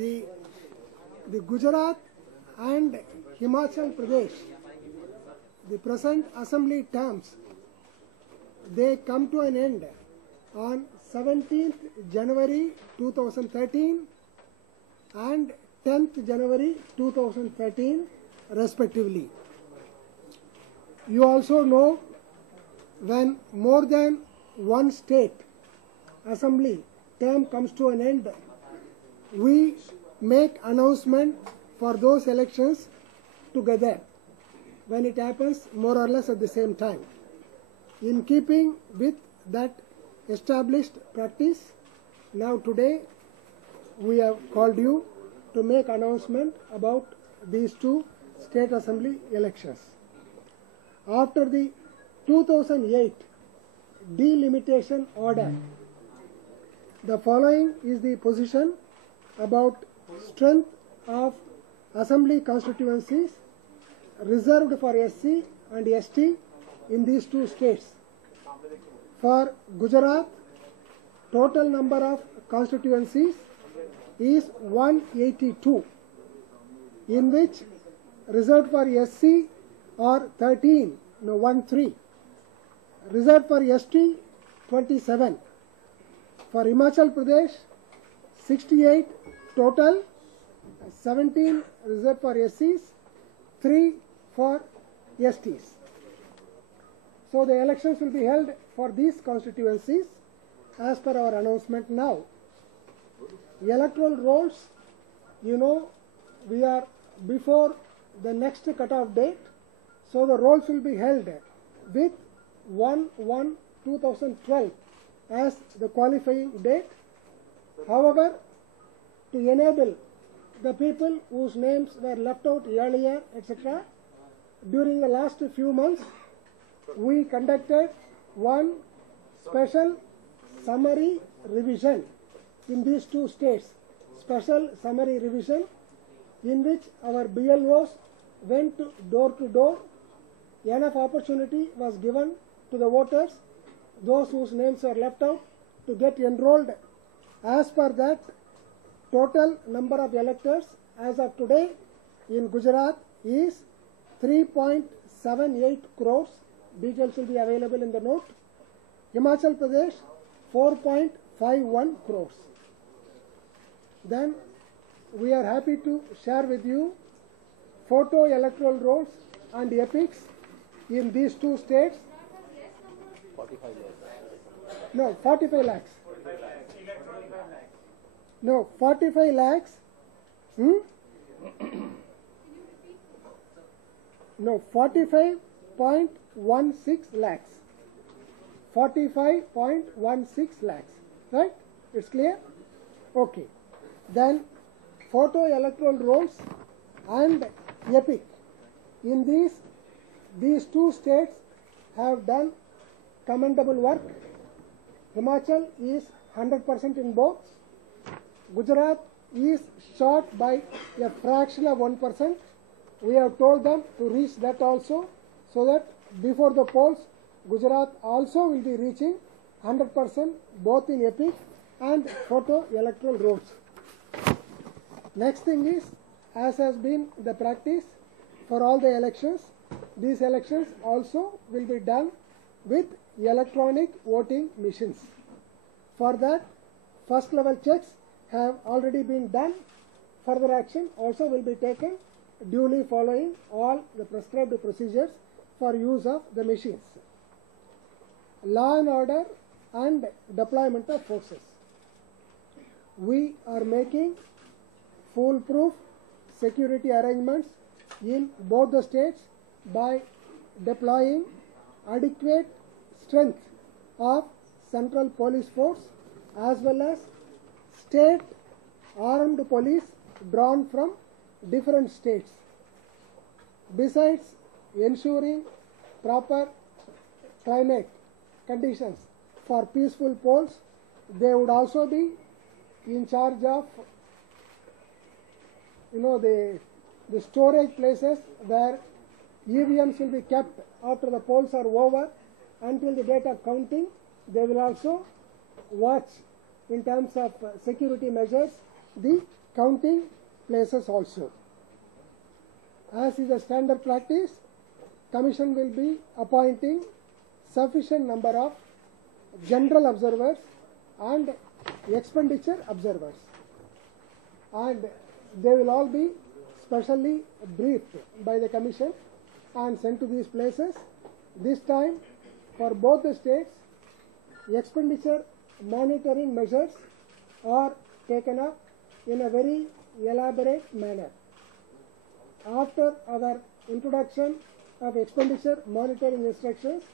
the Gujarat and Himachal Pradesh, the present assembly terms, they come to an end on 17th January 2013 and 10th January 2013 respectively. You also know when more than one state assembly term comes to an end, we make announcement for those elections together when it happens more or less at the same time. In keeping with that established practice, now today we have called you to make announcement about these two state assembly elections. After the 2008 delimitation order, the following is the position about strength of assembly constituencies reserved for SC and ST in these two states. For Gujarat, total number of constituencies is 182, in which reserved for SC are 13, 13. Reserved for ST, 27. For Himachal Pradesh, 68 total, 17 reserved for SCs, 3 for STs. So the elections will be held for these constituencies as per our announcement now. Electoral rolls, you know, we are before the next cut-off date, so the rolls will be held with 1/1/2012 as the qualifying date. However, to enable the people whose names were left out earlier, etc., during the last few months, we conducted one special summary revision in these two states. Special summary revision in which our BLOs went door to door. Enough opportunity was given to the voters, those whose names were left out, to get enrolled. As per that, total number of electors as of today in Gujarat is 3.78 crores. Details will be available in the note. Himachal Pradesh, 4.51 crores. Then we are happy to share with you photo electoral rolls and epics in these two states. 45 lakhs. No, 45 lakhs. No, 45 lakhs. No, 45.16 lakhs. 45.16 lakhs. Right? It's clear? Okay. Then photo electoral rolls and epic. In these two states have done commendable work. Himachal is 100% in both. Gujarat is short by a fraction of 1%. We have told them to reach that also, so that before the polls, Gujarat also will be reaching 100% both in epic and photo electoral rolls. Next thing is, as has been the practice for all the elections, these elections also will be done with electronic voting machines. For that, first level checks have already been done. Further action also will be taken, duly following all the prescribed procedures for use of the machines. Law and order and deployment of forces. We are making foolproof security arrangements in both the states by deploying adequate strength of central police force as well as state armed police drawn from different states. Besides ensuring proper climate conditions for peaceful polls, they would also be in charge of the storage places where EVMs will be kept after the polls are over until the date of counting. They will also watch in terms of security measures the counting places also. As is a standard practice, Commission will be appointing sufficient number of general observers and expenditure observers, and they will all be specially briefed by the Commission and sent to these places. This time, for both the states, expenditure monitoring measures are taken up in a very elaborate manner. After our introduction of expenditure monitoring instructions,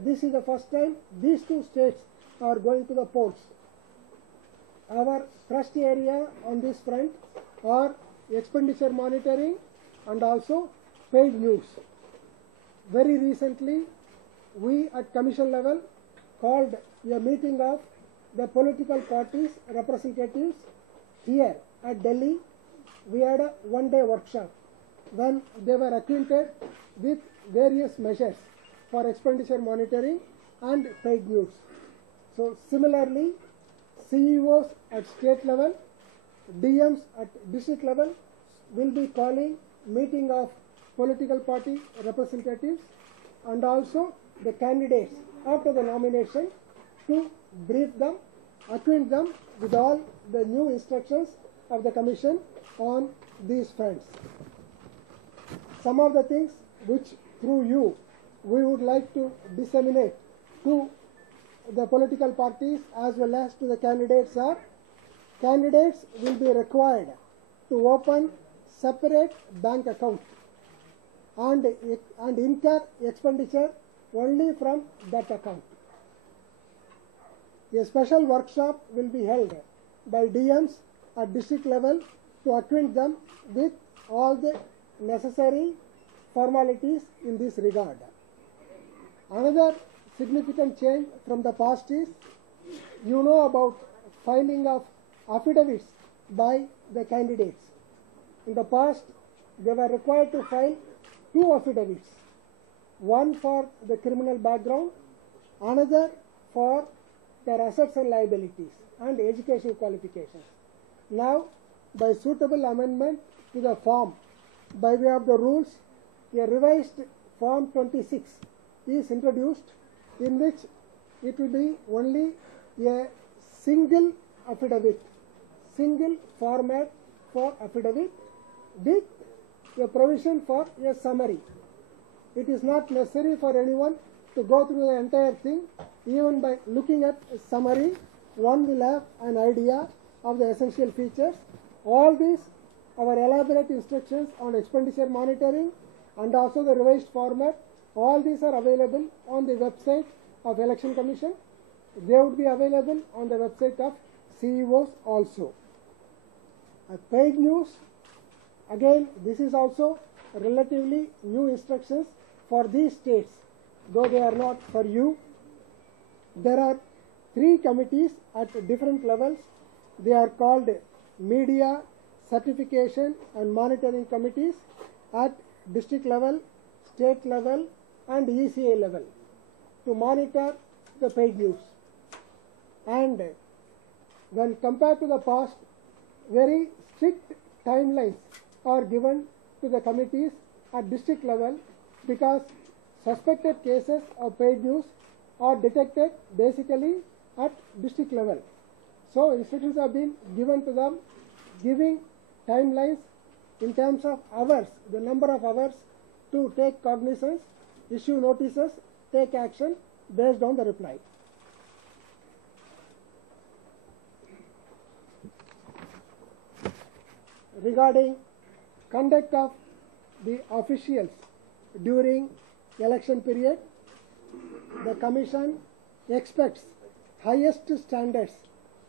this is the first time these two states are going to the polls. Our thrust area on this front are expenditure monitoring and also paid news. Very recently, we at Commission level called a meeting of the political parties representatives here at Delhi. We had a one-day workshop when they were acquainted with various measures for expenditure monitoring and paid news. So similarly, CEOs at state level, DMs at district level will be calling meeting of political party representatives and also the candidates after the nomination to brief them, acquaint them with all the new instructions of the Commission on these fronts. Some of the things which through you we would like to disseminate to the political parties as well as to the candidates are: candidates will be required to open separate bank account and incur expenditure only from that account. A special workshop will be held by DMs at district level to acquaint them with all the necessary formalities in this regard. Another significant change from the past is, you know about filing of affidavits by the candidates. In the past, they were required to file 2 affidavits, one for the criminal background, another for their assets and liabilities and educational qualifications. Now, by suitable amendment to the form by way of the rules, a revised Form 26 is introduced, in which it will be only a single affidavit, single format for affidavit with a provision for a summary. It is not necessary for anyone to go through the entire thing. Even by looking at a summary, one will have an idea of the essential features. All these, our elaborate instructions on expenditure monitoring and also the revised format, all these are available on the website of Election Commission. They would be available on the website of CEOs also. Paid news, again, this is also relatively new instructions for these states, though they are not for you. There are 3 committees at different levels. They are called Media, Certification and Monitoring Committees at district level, state level and ECA level to monitor the paid news. And when compared to the past, very strict timelines are given to the committees at district level, because suspected cases of paid news are detected basically at district level. So instructions have been given to them, giving timelines in terms of hours, the number of hours to take cognizance, issue notices, take action based on the reply. Regarding conduct of the officials during election period, the Commission expects highest standards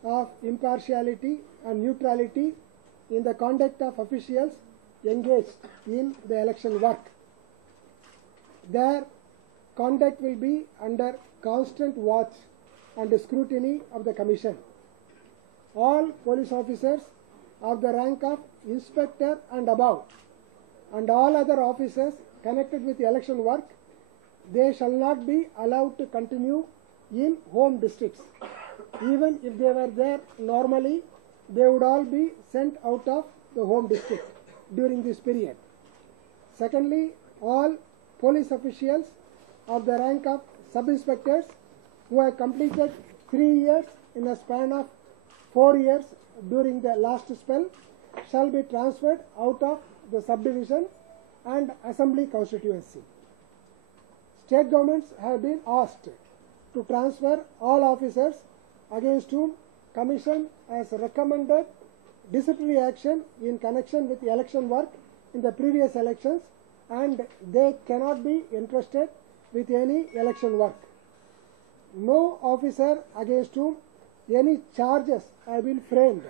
of impartiality and neutrality in the conduct of officials engaged in the election work. Their conduct will be under constant watch and scrutiny of the Commission. All police officers of the rank of inspector and above, and all other officers connected with election work, they shall not be allowed to continue in home districts. Even if they were there normally, they would all be sent out of the home district during this period. Secondly, all police officials of the rank of sub-inspectors who have completed 3 years in a span of 4 years during the last spell shall be transferred out of the subdivision and assembly constituency. State governments have been asked to transfer all officers against whom Commission has recommended disciplinary action in connection with election work in the previous elections, and they cannot be entrusted with any election work. No officer against whom any charges have been framed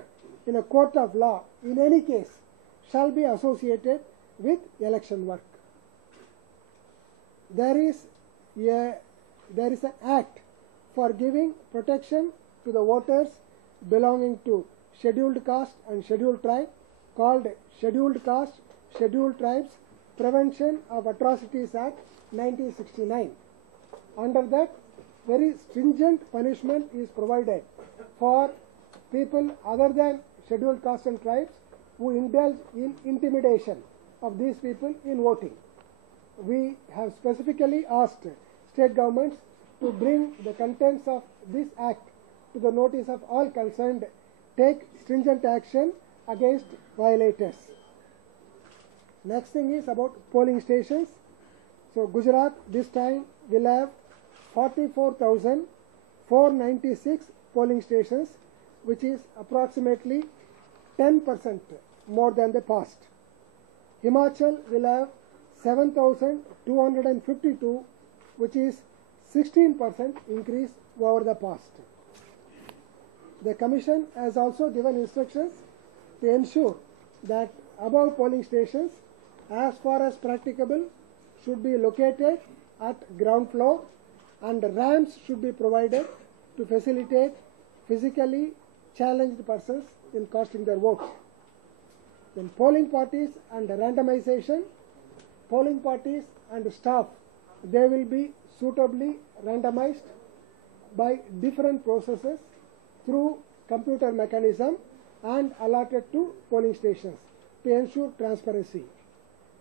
in a court of law in any case shall be associated with election work. There is an act for giving protection to the voters belonging to scheduled caste and scheduled tribe called Scheduled Caste, Scheduled Tribes Prevention of Atrocities Act 1969. Under that, very stringent punishment is provided for people other than scheduled caste and tribes who indulge in intimidation of these people in voting. We have specifically asked state governments to bring the contents of this act to the notice of all concerned, take stringent action against violators. Next thing is about polling stations. So Gujarat this time will have 44,496 polling stations, which is approximately 10% more than the past. Himachal will have 7,252, which is 16% increase over the past. The Commission has also given instructions to ensure that above polling stations, as far as practicable, should be located at ground floor, and ramps should be provided to facilitate physically challenged persons in casting their votes. Then polling parties and randomization. Polling parties and staff, they will be suitably randomized by different processes through computer mechanism and allotted to polling stations to ensure transparency.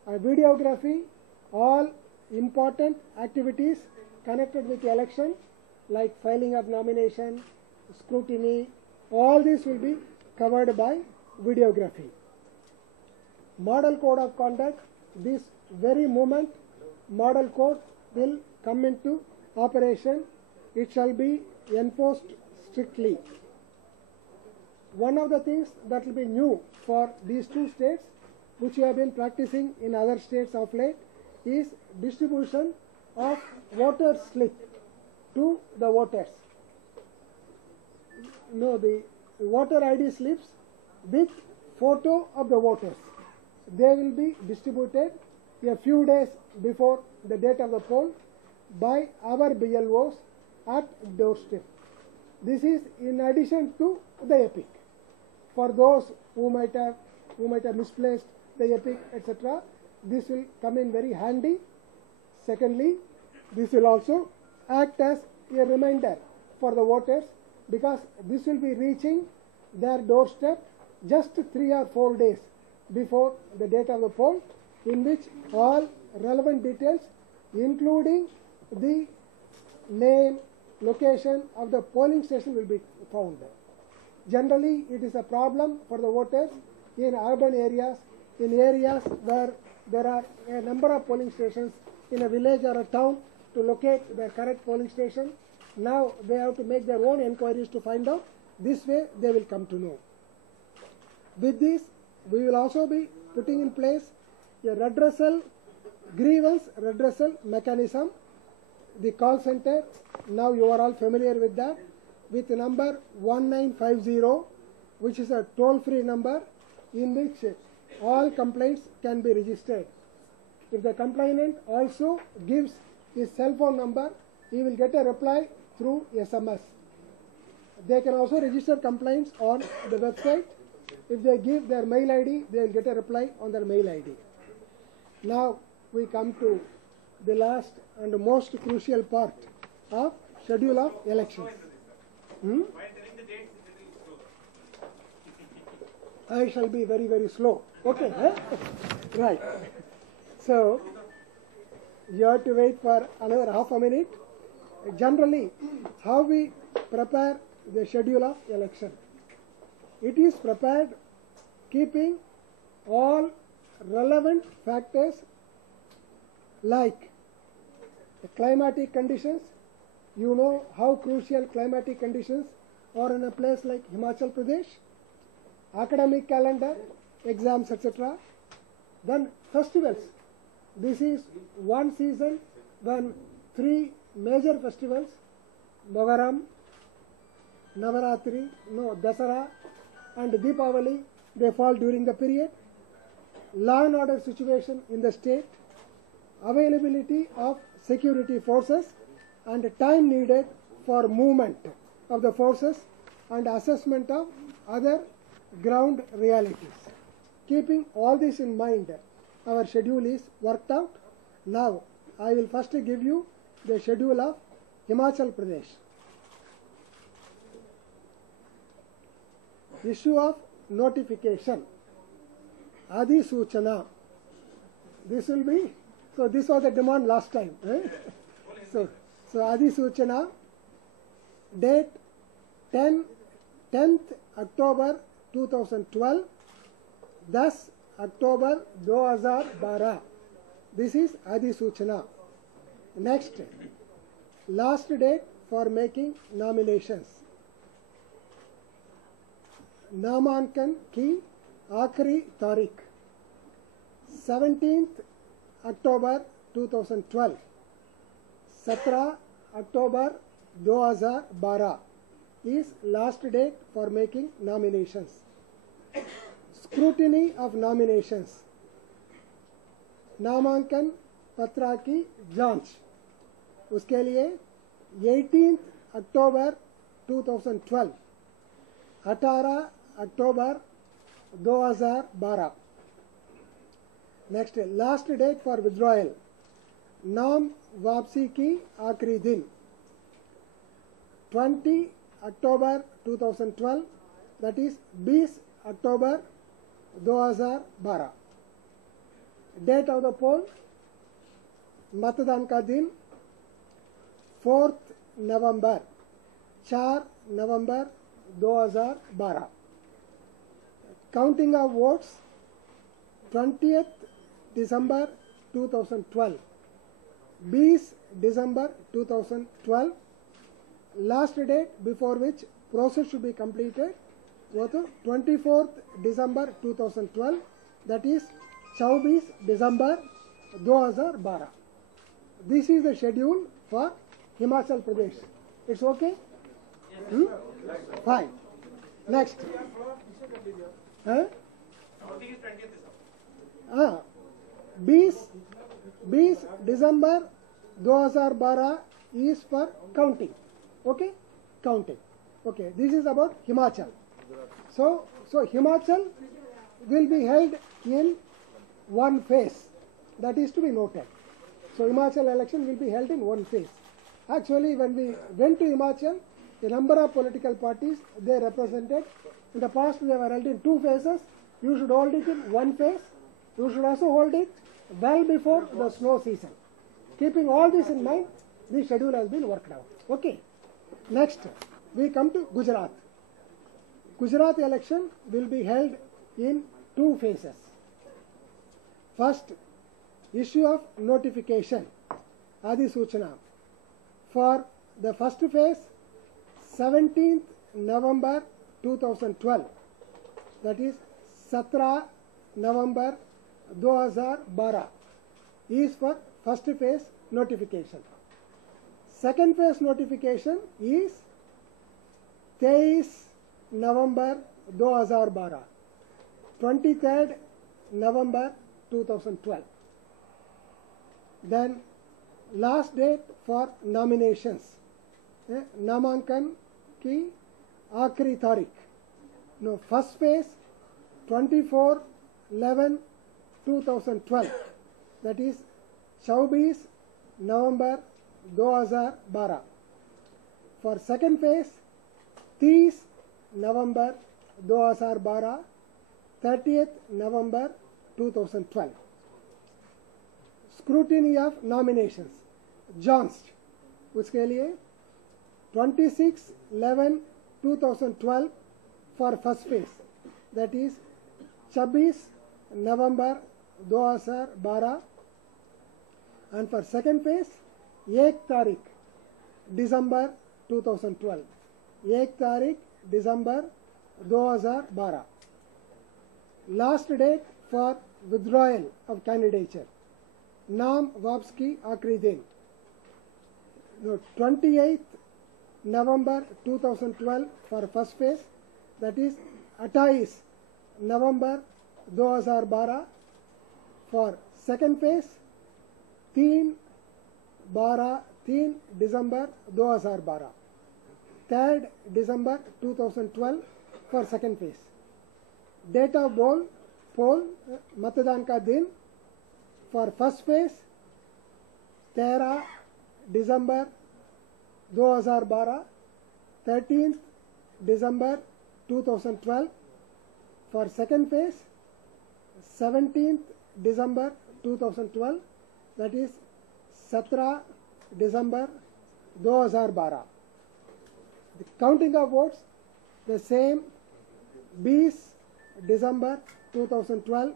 Videography, all important activities connected with the election like filing of nomination, scrutiny, all this will be covered by videography. Model code of conduct, this very moment model code will come into operation. It shall be enforced strictly. One of the things that will be new for these two states, which we have been practicing in other states of late, is distribution of voter slip to the voters. No, the voter ID slips with photo of the voters. They will be distributed a few days before the date of the poll by our BLOs at doorstep. This is in addition to the EPIC. For those who might have misplaced the EPIC, etc., this will come in very handy. Secondly, this will also act as a reminder for the voters, because this will be reaching their doorstep just 3 or 4 days before the date of the poll, in which all relevant details, including the name, location of the polling station, will be found. Generally, it is a problem for the voters in urban areas, in areas where there are a number of polling stations in a village or a town to locate their correct polling station. Now they have to make their own enquiries to find out. This way they will come to know. With this, we will also be putting in place a grievance redressal mechanism. The call center, now you are all familiar with that, with number 1950, which is a toll-free number in which all complaints can be registered. If the complainant also gives his cell phone number, he will get a reply through SMS. They can also register complaints on the website. If they give their mail ID, they will get a reply on their mail ID. Now we come to the last and most crucial part of schedule of elections. I shall be very, very slow. Okay, right. So, you have to wait for another half a minute. Generally, how we prepare the schedule of election? It is prepared keeping all relevant factors like the climatic conditions. You know how crucial climatic conditions are in a place like Himachal Pradesh, academic calendar, exams, etc. Then festivals. This is one season when three major festivals, Mogaram, Navaratri, Dasara and Deepavali, they fall during the period. Law and order situation in the state, availability of security forces and time needed for movement of the forces and assessment of other ground realities. Keeping all this in mind, our schedule is worked out. Now, I will first give you the schedule of Himachal Pradesh. Issue of notification, Adi Suchana. This will be, so this was the demand last time. So Adi Suchana, date 10th October 2012, 10 October 2012. This is Adi Suchana. Next, last date for making nominations. नामांकन की आखिरी तारीख 17th October 2012, 17 October 2012 is last date for making nominations. Scrutiny of nominations, नामांकन पत्र की जांच, उसके लिए 18th October 2012, 18 October 2012. Next, last date for withdrawal, नाम वापसी की आखिरी दिन 20 October 2012, that is 20 October 2012. Date of the poll, मतदान का दिन 4th November, 4 November 2012. Counting of votes 20th December 2012, 20 December 2012. Last date before which process should be completed was 24th December 2012, that is 24 December 2012. This is the schedule for Himachal Pradesh. It's okay? Fine. Next. 20 December 2012 is for counting. Okay? Counting. Okay. This is about Himachal. So Himachal will be held in one phase. That is to be noted. So Himachal election will be held in one phase. Actually, when we went to Himachal, a number of political parties they represented. In the past, they were held in two phases. You should hold it in one phase. You should also hold it well before the snow season. Keeping all this in mind, the schedule has been worked out. Okay. Next, we come to Gujarat. Gujarat election will be held in two phases. First, issue of notification, Adi Suchana. For the first phase, 17th November 2012, that is 17 November 2012 is for first phase notification. Second phase notification is 23 November 2012, 23rd November 2012. Then last date for nominations, नामांकन की आखिरी तारीख. No, first phase 24/11/2012, that is 24 November 2012. For second phase 30 November 2012 30th November 2012. Scrutiny of nominations. Johnst, उसके लिए 26/11/2012 for first phase, that is 26 November 2012, and for second phase 1 तारीख December 2012, 1 तारीख December 2012. Last date for withdrawal of candidature. नाम वापस की आखिरी दिन 28th November 2012 for first phase, that is 28 November 2012 for second phase, 3/12 December 2012, 3rd December 2012 for second phase. Date of poll मतदान का दिन for first phase 13 December 2012, 13th December 2012 for second phase, 17th December 2012, that is 17 December 2012. The counting of votes the same, 20 December 2012,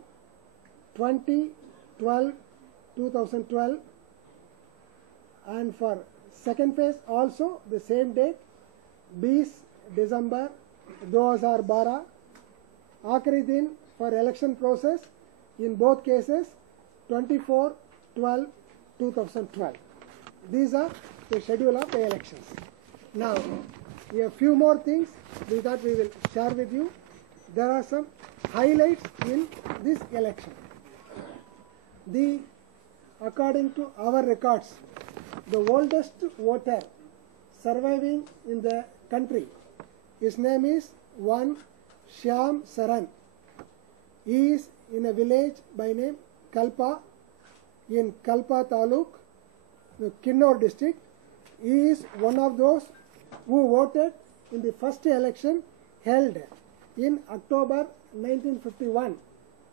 20/12/2012, and for second phase also the same date, 20 December 2012. आखिरी दिन for election process in both cases 24/12/2012. These are the schedule of the elections. Now, a few more things that we will share with you. There are some highlights in this election. According to our records, the oldest voter surviving in the country, his name is one Shyam Saran. He is in a village by name Kalpa in Kalpa Taluk, the Kinnor district. He is one of those who voted in the first election held in October 1951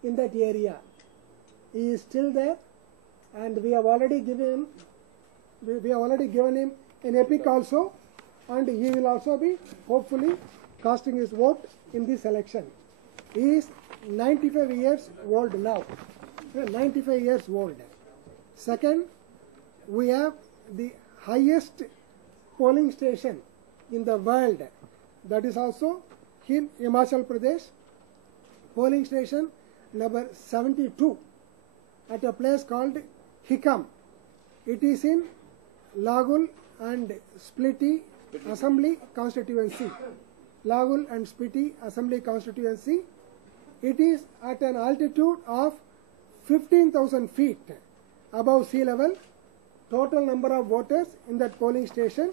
in that area. He is still there, and we have already given him an epic also, and he will also be hopefully casting his vote in this election. He is 95 years old now. 95 years old. Second, we have the highest polling station in the world. That is also in Himachal Pradesh. Polling station number 72 at a place called Hikam. It is in Lagul and Spliti Assembly Constituency. Lagul and Spliti Assembly Constituency. It is at an altitude of 15,000 feet above sea level. Total number of voters in that polling station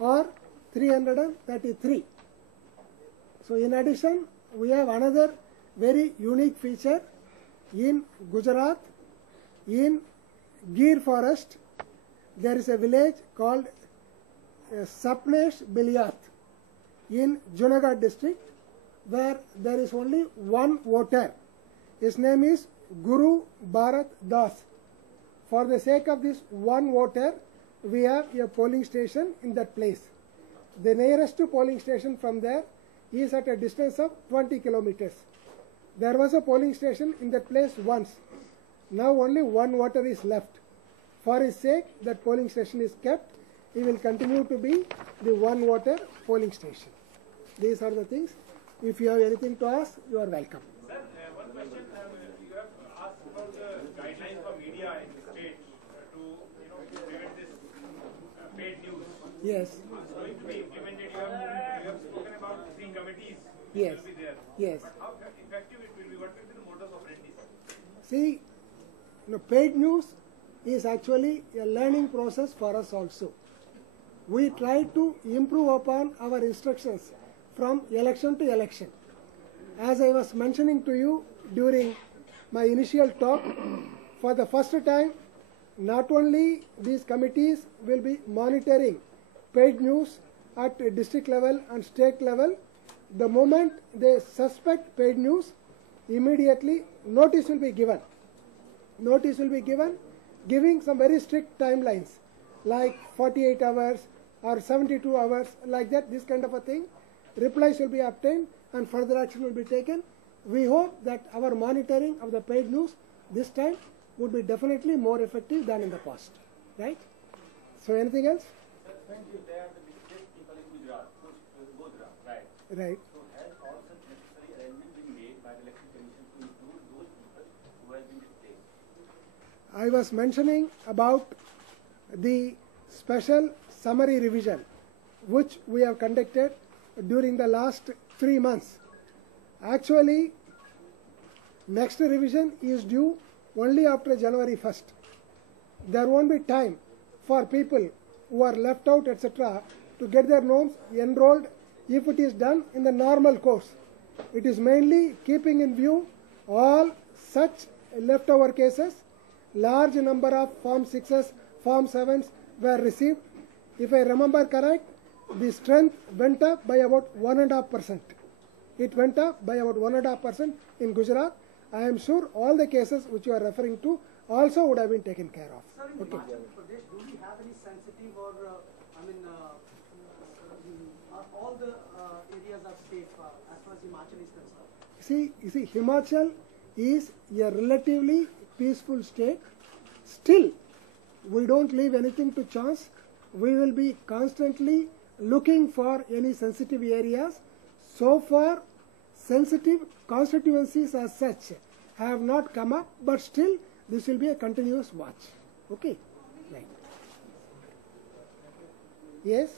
are 333. So in addition, we have another very unique feature in Gujarat. In Gir forest, there is a village called Sapnesh Biliat in Junagadh district, where there is only one voter. His name is Guru Bharat Das. For the sake of this one voter, we have a polling station in that place. The nearest polling station from there is at a distance of 20 kilometers. There was a polling station in that place once. Now only one voter is left. For his sake, that polling station is kept. He will continue to be the one voter polling station. These are the things. If you have anything to ask, you are welcome. Sir, one question. You have asked about the guidelines for media in the state to prevent this paid news. Yes. It's going to be implemented. You have spoken about 3 committees which Yes. will be there. Yes. But how effective it will be? What will be the modus operandi? See, paid news is actually a learning process for us also. We try to improve upon our instructions from election to election. As I was mentioning to you during my initial talk, for the first time, not only these committees will be monitoring paid news at district level and state level. The moment they suspect paid news, immediately notice will be given. Notice will be given, giving some very strict timelines, like 48 hours or 72 hours, like that, this kind of a thing. Replies will be obtained and further action will be taken. We hope that our monitoring of the paid news this time would be definitely more effective than in the past, right? So anything else? Thank you. They are the displaced people in Gujarat, Gujarat, right? Right. So has all such necessary arrangements been made by the election commission to include those people who have been displaced? I was mentioning about the special summary revision which we have conducted during the last 3 months. Actually, next revision is due only after January 1st. There won't be time for people who are left out, etc., to get their names enrolled if it is done in the normal course. It is mainly keeping in view all such leftover cases. Large number of Form 6s, Form 7s were received. If I remember correct, the strength went up by about 1.5%. It went up by about 1.5% in Gujarat. I am sure all the cases which you are referring to also would have been taken care of. Sir, in Himachal Pradesh, do we have any sensitive or, all the areas are safe as far as Himachal is concerned? You see, Himachal is a relatively peaceful state. Still, we don't leave anything to chance. We will be constantly looking for any sensitive areas. So far, sensitive constituencies as such have not come up, but still this will be a continuous watch. Okay? Right. Yes?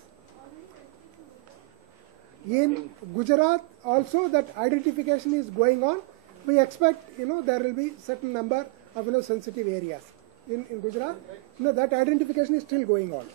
In Gujarat also that identification is going on. We expect, there will be certain number of, sensitive areas. In Gujarat, that identification is still going on.